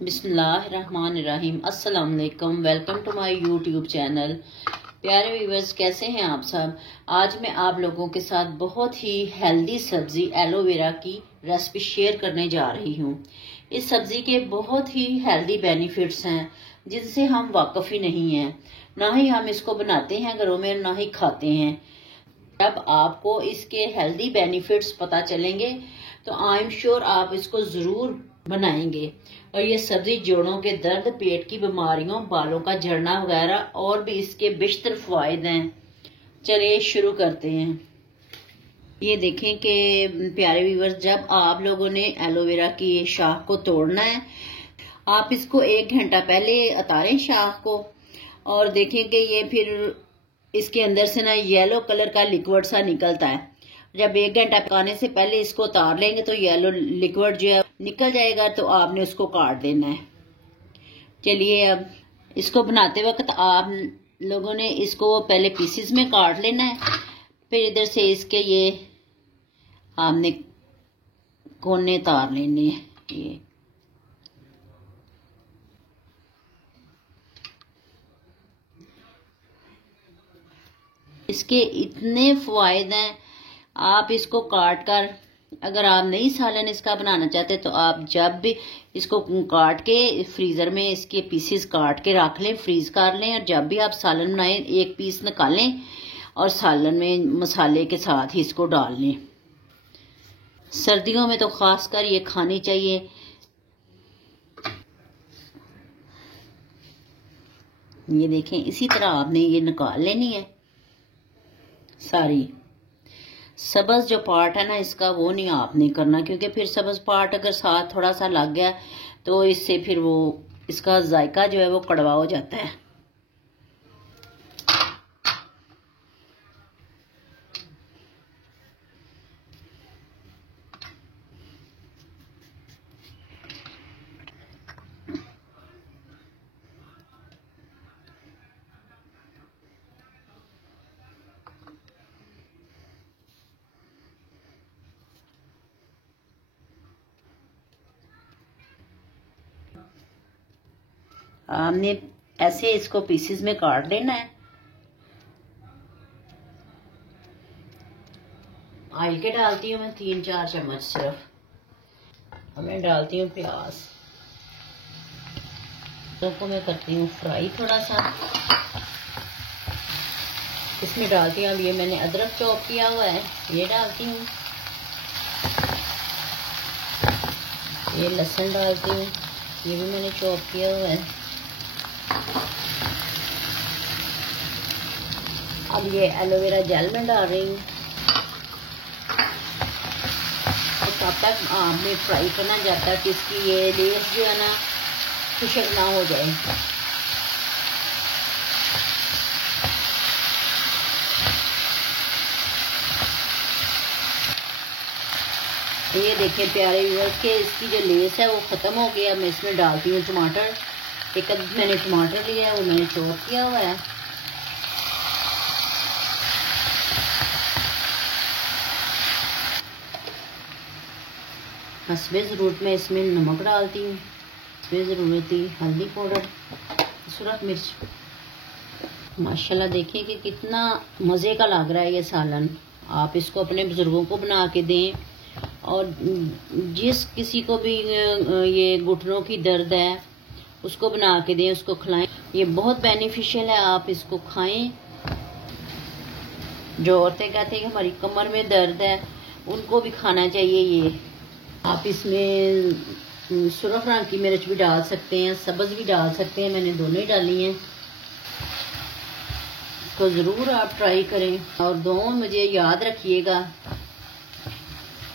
बिस्मिल्लाहिर्रहमानिर्रहीम। अस्सलाम वालेकुम। Welcome to my YouTube channel. प्यारे व्यूवर्स, कैसे हैं आप सब। आज मैं आप लोगों के साथ बहुत ही हेल्दी सब्जी एलोवेरा की रेसिपी शेयर करने जा रही हूँ। इस सब्जी के बहुत ही हेल्दी बेनिफिट्स हैं जिनसे हम वाकिफ ही नहीं हैं, ना ही हम इसको बनाते हैं घरों में, ना ही खाते हैं। जब आपको इसके हेल्दी बेनिफिट्स पता चलेंगे तो आई एम श्योर आप इसको ज़रूर बनाएंगे। और ये सब्जी जोड़ों के दर्द, पेट की बीमारियों, बालों का झड़ना वगैरह और भी इसके बेशतर फ़ायदे हैं। चलिए शुरू करते हैं। ये देखें कि प्यारे व्यूअर्स, जब आप लोगों ने एलोवेरा की शाख को तोड़ना है, आप इसको 1 घंटा पहले उतारें शाख को, और देखें कि ये फिर इसके अंदर से ना येलो कलर का लिक्विड सा निकलता है। जब 1 घंटा पकाने से पहले इसको उतार लेंगे तो येलो लिक्विड जो है निकल जाएगा, तो आपने उसको काट देना है। चलिए, अब इसको बनाते वक्त आप लोगों ने इसको पहले पीसेस में काट लेना है, फिर इधर से इसके ये आपने कोने उतार लेने हैं। ये इसके इतने फायदे हैं, आप इसको काट कर, अगर आप नहीं सालन इसका बनाना चाहते तो आप जब भी इसको काट के फ्रीज़र में इसके पीसेस काट के रख लें, फ्रीज कर लें, और जब भी आप सालन बनाएं 1 पीस निकालें और सालन में मसाले के साथ ही इसको डाल लें। सर्दियों में तो खासकर ये खानी चाहिए। ये देखें, इसी तरह आपने ये निकाल लेनी है सारी। सब्ज जो पार्ट है ना इसका, वो नहीं आपने करना, क्योंकि फिर सब्ज पार्ट अगर साथ थोड़ा सा लग गया तो इससे फिर वो इसका जायका जो है वो कड़वा हो जाता है। आपने ऐसे इसको पीसेस में काट लेना है। ऑयल के डालती हूँ मैं 3-4 चम्मच सिर्फ। अब मैं डालती हूँ प्याज, तो मैं करती हूँ फ्राई थोड़ा सा। इसमें डालती हूँ, अब ये मैंने अदरक चॉप किया हुआ है, ये डालती हूँ। ये लहसुन डालती हूँ, ये भी मैंने चॉप किया हुआ है। अब ये एलोवेरा जेल में डाल रही हूँ। और तब तक आपने फ्राई करना जब तक इसकी ये लेस जो है ना खुशक ना हो जाए। ये देखिए प्यारे व्यूअर्स के इसकी जो लेस है वो ख़त्म हो गई। अब मैं इसमें डालती हूँ टमाटर। एक मैंने टमाटर लिया है, वो मैंने चॉप किया हुआ है। हस्बे ज़रूरत में इसमें नमक डालती हूँ, इसमें ज़रूरत ही हल्दी पाउडर, सूरत मिर्च। माशाल्लाह देखिए कि कितना मज़े का लग रहा है ये सालन। आप इसको अपने बुज़ुर्गों को बना के दें, और जिस किसी को भी ये घुटनों की दर्द है उसको बना के दें, उसको खिलाएं। ये बहुत बेनिफिशियल है, आप इसको खाएं। जो औरतें कहते हैं कि हमारी कमर में दर्द है, उनको भी खाना चाहिए ये। आप इसमें सुरख रंग की मिर्च भी डाल सकते हैं, सब्ज़ भी डाल सकते हैं, मैंने दोनों ही डाली हैं। इसको ज़रूर आप ट्राई करें और दोनों मुझे याद रखिएगा।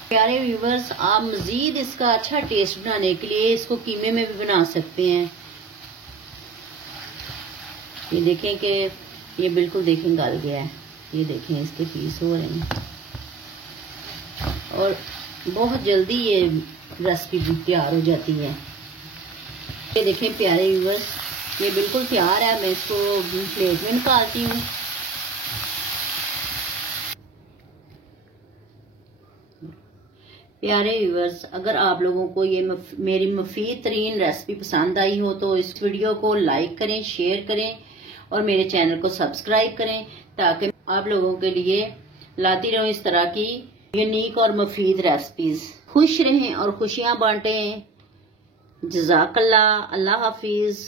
प्यारे व्यूवर्स, आप मज़ीद इसका अच्छा टेस्ट बनाने के लिए इसको कीमे में भी बना सकते हैं। ये देखें कि ये बिल्कुल देखें गल गया है। ये देखें इसके पीस हो रहे हैं, और बहुत जल्दी ये रेसिपी भी तैयार हो जाती है। ये देखें प्यारे व्यूअर्स, ये बिल्कुल तैयार है। मैं इसको प्लेट में निकालती हूँ। प्यारे व्यूअर्स, अगर आप लोगों को ये मेरी मुफीद तरीन रेसिपी पसंद आई हो तो इस वीडियो को लाइक करें, शेयर करें और मेरे चैनल को सब्सक्राइब करें, ताकि आप लोगों के लिए लाती रहूं इस तरह की यूनिक और मुफीद रेसिपीज। खुश रहें और खुशियां बांटें। जज़ाकल्लाह। अल्लाह हाफिज।